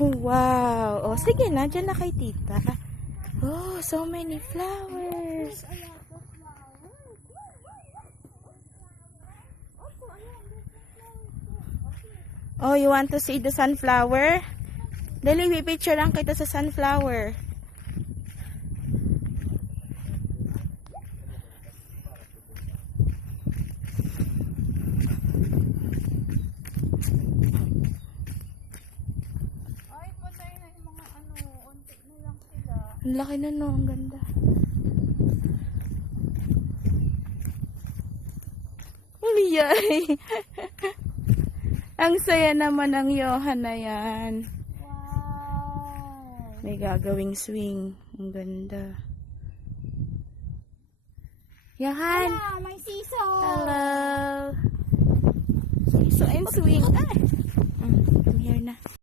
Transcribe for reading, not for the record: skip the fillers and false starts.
Wow. Oh, sige na. Diyan na kay tita. Oh, so many flowers. Oh, you want to see the sunflower? Dali, picture lang kita sa sunflower. Ay, patay na yung mga ano, unti na lang sila. Ang laki na no, ang ganda. Uliyay. Ang saya naman ng Johan na yan. Wow. May gagawing swing. Ang ganda. Johan! Ah, may siso. Hello! So and swing. Ah. Come here na.